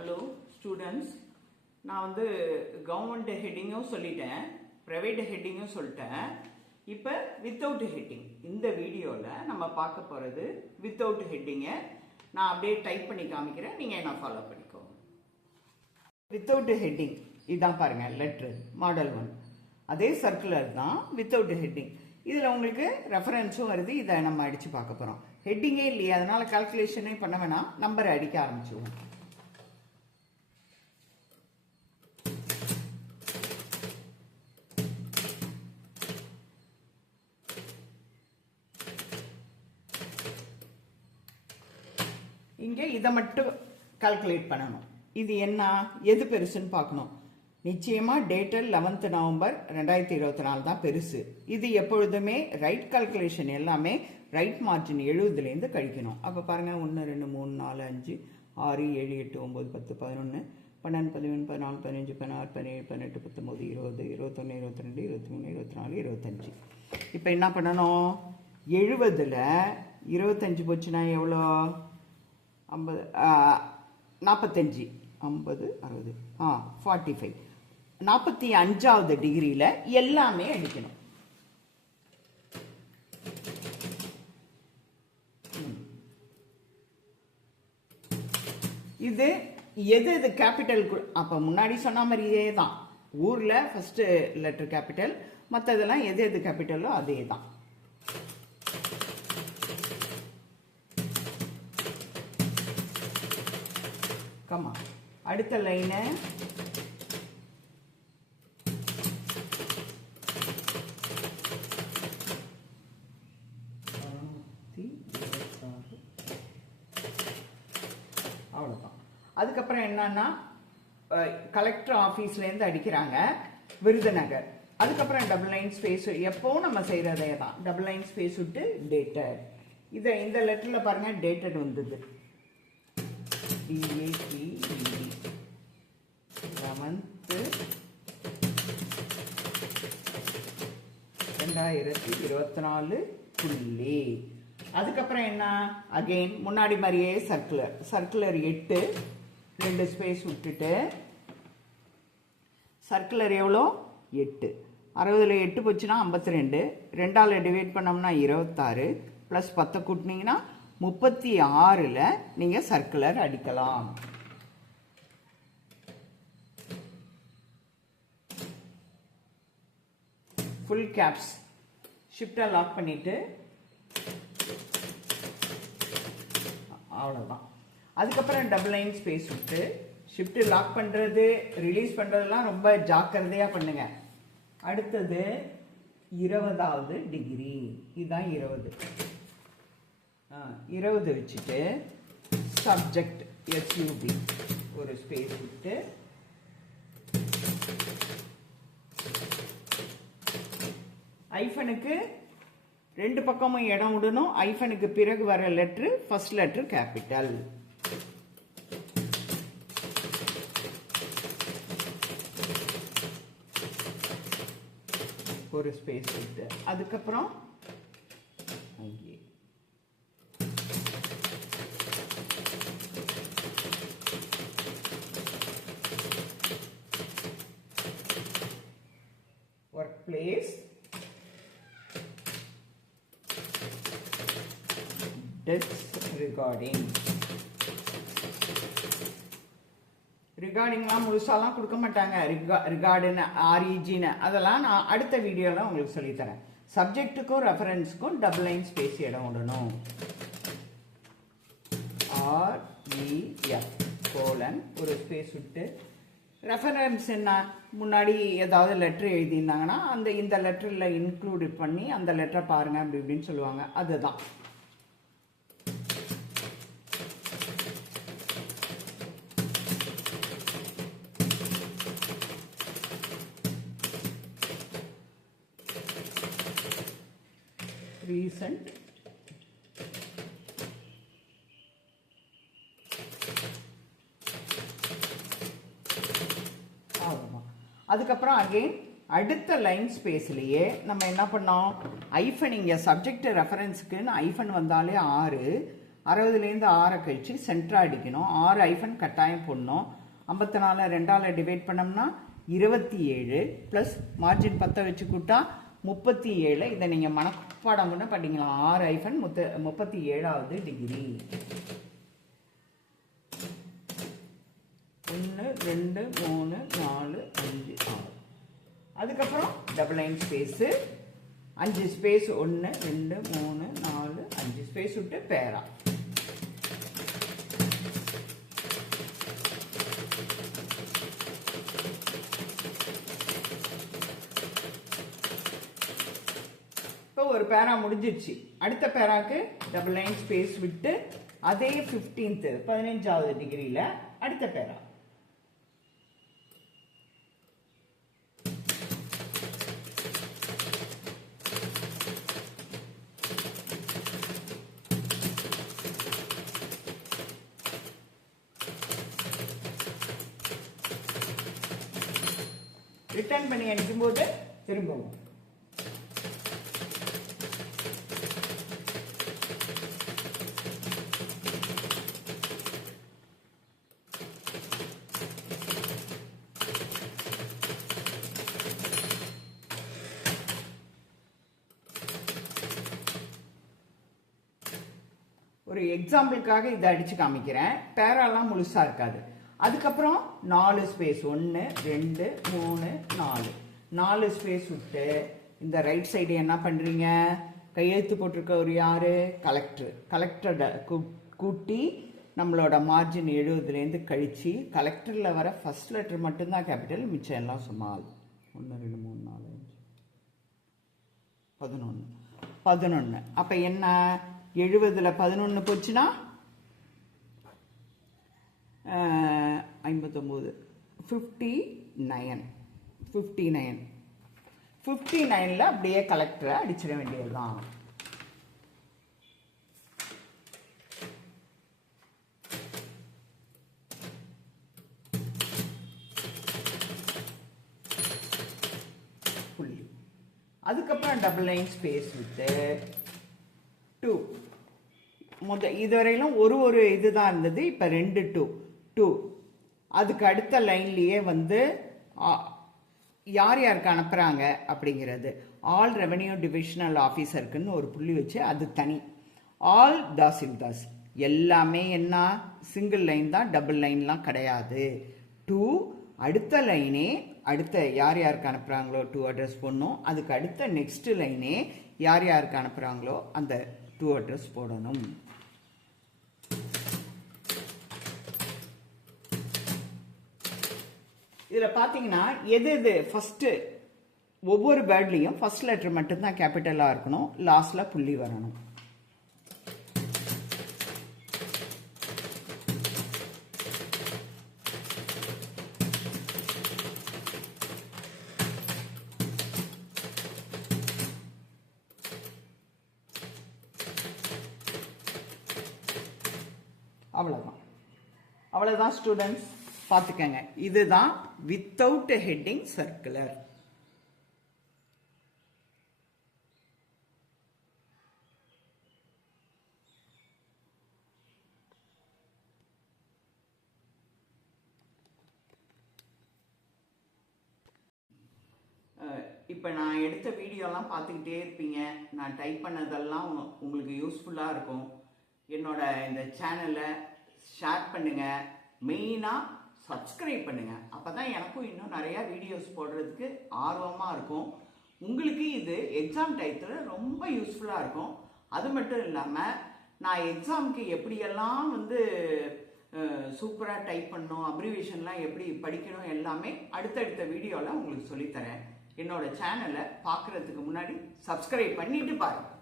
Hello students, நான் வந்து government ஹெட்டிங்கும் சொல்லிட்டேன், ப்ரைவேட் ஹெட்டிங்கும் சொல்லிட்டேன். இப்போ வித்தவுட் ஹெட்டிங் இந்த வீடியோவில் நம்ம பார்க்க போகிறது வித்தவுட் ஹெட்டிங்கை நான் அப்படியே டைப் பண்ணி காமிக்கிறேன், நீங்கள் என்ன ஃபாலோ பண்ணிக்கோங்க. வித்தவுட் ஹெட்டிங் இதான் பாருங்கள், லெட்ரு மாடல் 1 அதே சர்க்குலர் தான் வித்தவுட் ஹெட்டிங். இதில் உங்களுக்கு ரெஃபரன்ஸும் வருது, இதை நம்ம அடித்து பார்க்க போகிறோம். ஹெட்டிங்கே இல்லையா, அதனால் கால்குலேஷனே பண்ண வேணாம், நம்பரை அடிக்க ஆரம்பிச்சுவோம். இங்கே இதை மட்டும் கால்குலேட் பண்ணணும். இது என்ன, எது பெருசுன்னு பார்க்கணும். நிச்சயமாக டேட்டல் 11 நவம்பர் 2024 தான் பெருசு. இது எப்பொழுதுமே ரைட் கால்குலேஷன் எல்லாமே ரைட் மார்ஜின் 70லேருந்து கழிக்கணும். அப்போ பாருங்கள், 1 2 3 4 5 6 7 8 9 10 11 12 13 14 15 16 17 18 19 20 21 22 23 24 25. இப்போ என்ன பண்ணணும், 70ல் 25 போச்சுன்னா எவ்வளோ, 50 45 50 60 45 45வது டிகிரியில் எல்லாமே அடிக்கணும். இது எது இது கேபிட்டல், அப்போ முன்னாடி சொன்ன மாதிரியே தான். ஊரில் ஃபர்ஸ்ட் லெட்டர் கேபிட்டல், மற்றதெல்லாம் எது எது கேபிட்டலோ அதே தான். கமா அடுத்த லைனு அவ்வளோதான். அதுக்கப்புறம் என்னன்னா, கலெக்டர் ஆஃபீஸ்லேருந்து அடிக்கிறாங்க, விருதுநகர். அதுக்கப்புறம் டபுள் லைன் ஸ்பேஸ், எப்போவும் நம்ம செய்கிறதே தான். டபுள் லைன் ஸ்பேஸ் விட்டு டேட்டட். இதை இந்த லெட்டரில் பாருங்கள், டேட்டட் வந்தது. DATED 11/2024 புள்ளி. அதுக்கப்புறம் என்ன, அகெயின் முன்னாடி மாதிரியே சர்க்குலர். சர்க்குலர் 8 2 ஸ்பேஸ் விட்டுட்டு, சர்க்குலர் எவ்வளோ 8, 60ல் 8 போச்சுன்னா 52, 2ஆல் டிவைட் பண்ணோம்னா 26 ப்ளஸ் 10 கூட்டினீங்கன்னா 36ல் நீங்கள் சர்க்குலர் அடிக்கலாம். ஃபுல் கேப்ஸ், ஷிஃப்டை லாக் பண்ணிட்டு அவ்வளோதான். அதுக்கப்புறம் டபுள் லைன் ஸ்பேஸ் விட்டு ஷிஃப்ட் லாக் பண்ணுறது ரிலீஸ் பண்ணுறதுலாம் ரொம்ப ஜாக்கிரதையாக பண்ணுங்க. அடுத்தது 20வது டிகிரி, இதுதான் 20. 20 வச்சுட்டு சப்ஜெக்ட் SUB ஒரு ஸ்பேஸ் விட்டு ஐஃபனுக்கு 2 பக்கமும் இடம் விடணும். ஐஃபனுக்கு பிறகு வர லெட்ரு ஃபர்ஸ்ட் லெட்ரு கேபிட்டல். ஒரு ஸ்பேஸ் விட்டு அதுக்கப்புறம் அங்கே ஒர்க் பிளேஸ், ரிகார்டிங். ரிகார்டிங்லாம் முழுசாலாம் கொடுக்க மாட்டாங்க. ரிகார்டுன்னு REGன்னு அதெல்லாம் நான் அடுத்த வீடியோவில் உங்களுக்கு சொல்லித்தரேன். சப்ஜெக்ட்டுக்கும் ரெஃபரன்ஸுக்கும் டபுள் லைன் ஸ்பேஸ் இடம் விடணும். REF கோலன் ஒரு ஸ்பேஸ் விட்டு, ரெஃபரன்ஸ் என்ன, முன்னாடி ஏதாவது லெட்ரு எழுதியிருந்தாங்கன்னா இந்த லெட்டரில் இன்க்ளூட் பண்ணி அந்த லெட்டரை பாருங்கள் அப்படி இப்படின்னு சொல்லுவாங்க, அதுதான். ரீசன்ட் அதுக்கப்புறம் அகெயின் அடுத்த லைன் ஸ்பேஸ்லேயே நம்ம என்ன பண்ணோம், ஐஃபன் இங்கே சப்ஜெக்ட் ரெஃபரன்ஸுக்குன்னு ஐஃபன் வந்தாலே 6, 60லேருந்து 6 கழிச்சு சென்டரா அடிக்கணும். 6 ஹைஃபன் கட்டாயம் போடணும். 54 2ஆல் டிவைட் பண்ணோம்னா 27 ப்ளஸ் மார்ஜின் 10 வச்சு கூட்டா 37. இதை நீங்கள் மனப்பாடம் கூட பண்ணிக்கலாம். 6 ஹைஃபன் 37வது டிகிரி. 1 2 3 4 5 6. அதுக்கப்புறம் double line space 5 space 1 2 3 4 5 space விட்டு பேரா. இப்போ ஒரு பேரா முடிஞ்சிருச்சு. அடுத்த பேராக்கு டபுள் லைன் ஸ்பேஸ் விட்டு அதே 15வது டிகிரியில் அடுத்த பேரா. ரிட்டர்ன் பண்ணி அடிக்கும் போது திரும்பவும் ஒரு எக்ஸாம்பிளுக்காக இதை அடிச்சு காமிக்கிறேன். பேராலாம் முழுசா இருக்காது. அதுக்கப்புறம் 4 ஸ்பேஸ் 1 2 3 4 4 ஸ்பேஸ் விட்டு இந்த ரைட் சைடு என்ன பண்றீங்க? கையெழுத்து போட்டிருக்க ஒரு யாரு? கலெக்டர் கூட்டி நம்மளோட மார்ஜின் 70லேருந்து கழிச்சு கலெக்டரில் வர ஃபர்ஸ்ட் லெட்டர் மட்டும்தான் கேபிட்டல், மிச்சம் எல்லாம் சுமால். 1 2 3 4 5 11. அப்போ என்ன? 70ல் 11 போச்சுன்னா 59 59ல் அப்படியே கலெக்டரை அடிச்சிட வேண்டியதுதான். புள்ளி. அதுக்கப்புறம் டபுள் லைன் ஸ்பேஸ் விட்டு 2. இதுவரையிலும் ஒரு இதுதான் இருந்தது. இப்போ 2 2. அதுக்கு அடுத்த லைன்லயே வந்து யார் யாருக்கு அனுப்புறாங்க அப்படிங்கிறது ஆல் ரெவென்யூ டிவிஷனல் ஆஃபீஸருக்குன்னு ஒரு புள்ளி வச்சு அது தனி. ஆல் தாசில்தாஸ் எல்லாமே என்ன? சிங்கிள் லைன் தான், டபுள் லைன்லாம் கிடையாது. 2 அடுத்த லைனே அடுத்த யார் யாருக்கு அனுப்புறாங்களோ 2 அட்ரஸ் போடணும். அதுக்கு அடுத்த நெக்ஸ்ட் லைனே யார் யாருக்கு அனுப்புறாங்களோ அந்த 2 அட்ரஸ் போடணும். இதில் பார்த்தீங்கன்னா எது ஃபர்ஸ்ட் ஒவ்வொரு வேர்ட்லையும் ஃபர்ஸ்ட் லெட்டர் மட்டும்தான் கேபிட்டலாக இருக்கணும், லாஸ்ட்ல புள்ளி வரணும். அவ்வளவுதான் ஸ்டூடெண்ட்ஸ், பார்த்துக்கங்க. இதுதான் வித்தவுட் ஹெட்டிங் சர்க்குலர். இப்போ நான் எடுத்த வீடியோலாம் பார்த்துக்கிட்டே இருப்பீங்க. நான் டைப் பண்ணதெல்லாம் உங்களுக்கு யூஸ்ஃபுல்லாக இருக்கும். என்னோட இந்த சேனலை ஷேர் பண்ணுங்க, மெயினாக சப்ஸ்கிரைப் பண்ணுங்க. அப்போ தான் எனக்கும் இன்னும் நிறையா வீடியோஸ் போடுறதுக்கு ஆர்வமாக இருக்கும். உங்களுக்கு இது எக்ஸாம் டைத்தில் ரொம்ப யூஸ்ஃபுல்லாக இருக்கும். அது மட்டும் இல்லாமல் நான் எக்ஸாமுக்கு எப்படியெல்லாம் வந்து சூப்பராக டைப் பண்ணணும், அப்ரிவேஷன்லாம் எப்படி படிக்கணும் எல்லாமே அடுத்தடுத்த வீடியோவில் உங்களுக்கு சொல்லித்தரேன். என்னோட சேனலை பார்க்குறதுக்கு முன்னாடி சப்ஸ்கிரைப் பண்ணிட்டு பாருங்கள்.